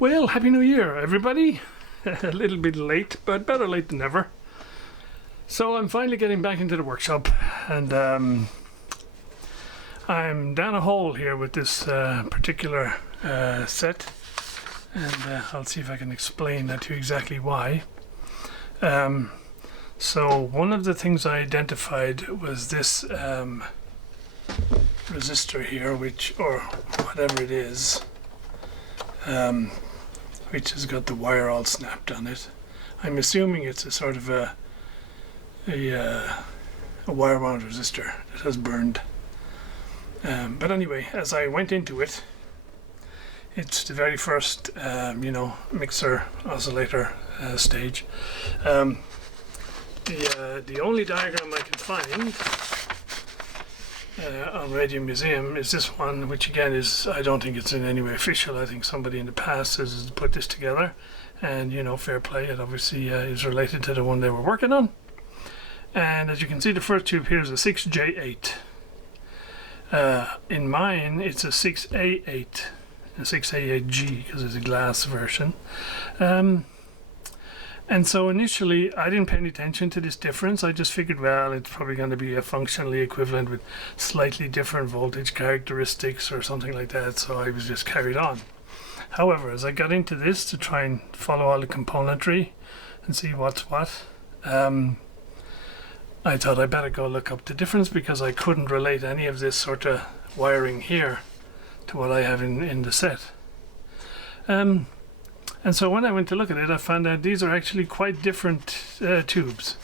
Well, Happy New Year, everybody. A little bit late, but better late than never. So I'm finally getting back into the workshop, and I'm down a hole here with this particular set, and I'll see if I can explain that to you exactly why. So one of the things I identified was this resistor here, or whatever it is, which has got the wire all snapped on it. I'm assuming it's a sort of a wire wound resistor that has burned. But anyway, as I went into it, it's the very first mixer oscillator stage. The only diagram I can find on Radio Museum is this one, which again is, I don't think it's in any way official. I think somebody in the past has put this together, and fair play, it obviously is related to the one they were working on. And as you can see, the first tube here is a 6J8. In mine it's a 6A8, a 6A8G, because it's a glass version. And so initially I didn't pay any attention to this difference. I just figured, well, it's probably going to be a functionally equivalent with slightly different voltage characteristics or something like that, so I was just carried on. However, as I got into this to try and follow all the componentry and see what's what, I thought I better go look up the difference, because I couldn't relate any of this sort of wiring here to what I have in the set. And so when I went to look at it, I found out these are actually quite different tubes.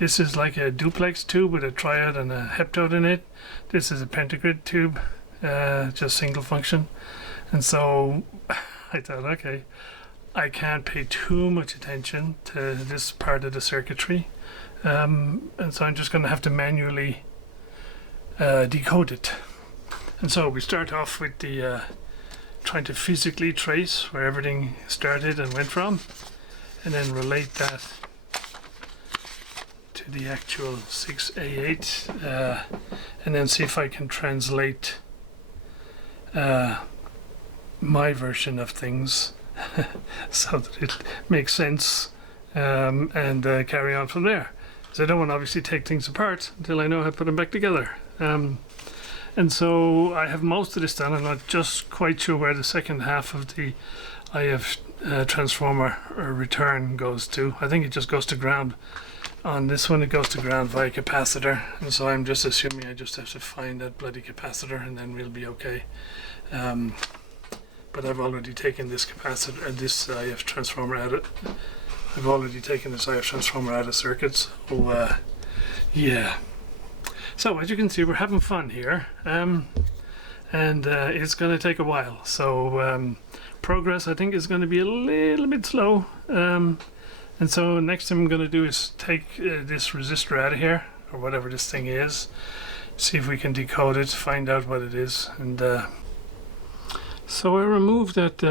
This is like a duplex tube with a triode and a heptode in it. This is a pentagrid tube, just single function. And so I thought, okay, I can't pay too much attention to this part of the circuitry. And so I'm just going to have to manually decode it. And so we start off with the trying to physically trace where everything started and went from, and then relate that to the actual 6A8, and then see if I can translate my version of things so that it makes sense, and carry on from there. So I don't want to obviously take things apart until I know how to put them back together. And so I have most of this done. I'm not just quite sure where the second half of the IF transformer or return goes to. I think it just goes to ground. On this one it goes to ground via capacitor, and so I'm just assuming I just have to find that bloody capacitor and then we'll be okay. But I've already taken this capacitor and this IF transformer out of circuits. So yeah. So as you can see, we're having fun here, and it's going to take a while. So progress, I think, is going to be a little bit slow. And so next thing I'm going to do is take this resistor out of here, or whatever this thing is, see if we can decode it, find out what it is. And so I removed that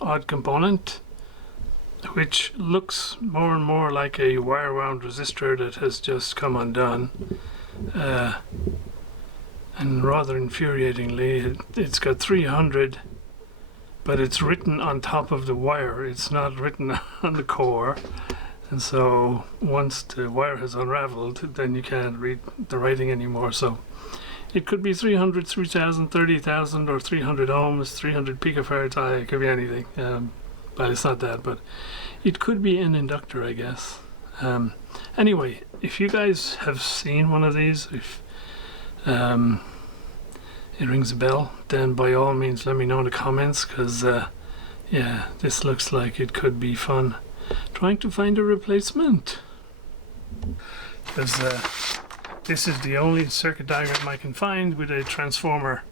odd component, which looks more and more like a wire wound resistor that has just come undone. And rather infuriatingly, it's got 300, but it's written on top of the wire. It's not written on the core, and so once the wire has unraveled, then you can't read the writing anymore. So it could be 300, 3000, 30,000, or 300 ohms, 300 picofarads. It could be anything. Well, it's not that, but it could be an inductor, I guess. Anyway, if you guys have seen one of these, if it rings a bell, then by all means let me know in the comments, because yeah, this looks like it could be fun. Trying to find a replacement, because this is the only circuit diagram I can find with a transformer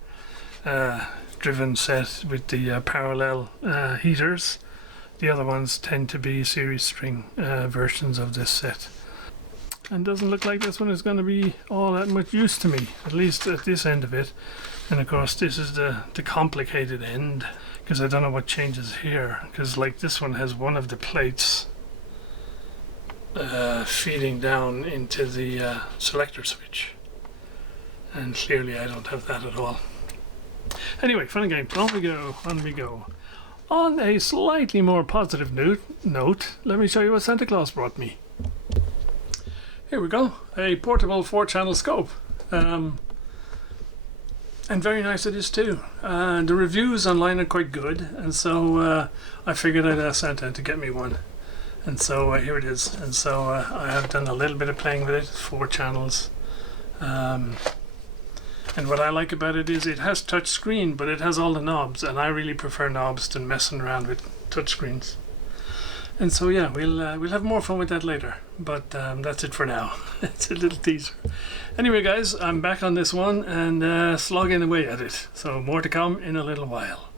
driven set with the parallel heaters. The other ones tend to be series string versions of this set. And doesn't look like this one is going to be all that much use to me, at least at this end of it. And of course this is the complicated end, because I don't know what changes here, because like this one has one of the plates feeding down into the selector switch, and clearly I don't have that at all. Anyway, fun and games, on we go, on we go. on a slightly more positive note, let me show you what Santa Claus brought me. Here we go, a portable 4-channel scope. And very nice it is too. The reviews online are quite good, and so I figured I'd ask Santa to get me one. And so here it is. And so I have done a little bit of playing with it. 4 channels. And what I like about it is it has touch screen, but it has all the knobs, and I really prefer knobs than messing around with touch screens. And so yeah, we'll have more fun with that later. But that's it for now. It's a little teaser. Anyway, guys, I'm back on this one and slogging away at it. So more to come in a little while.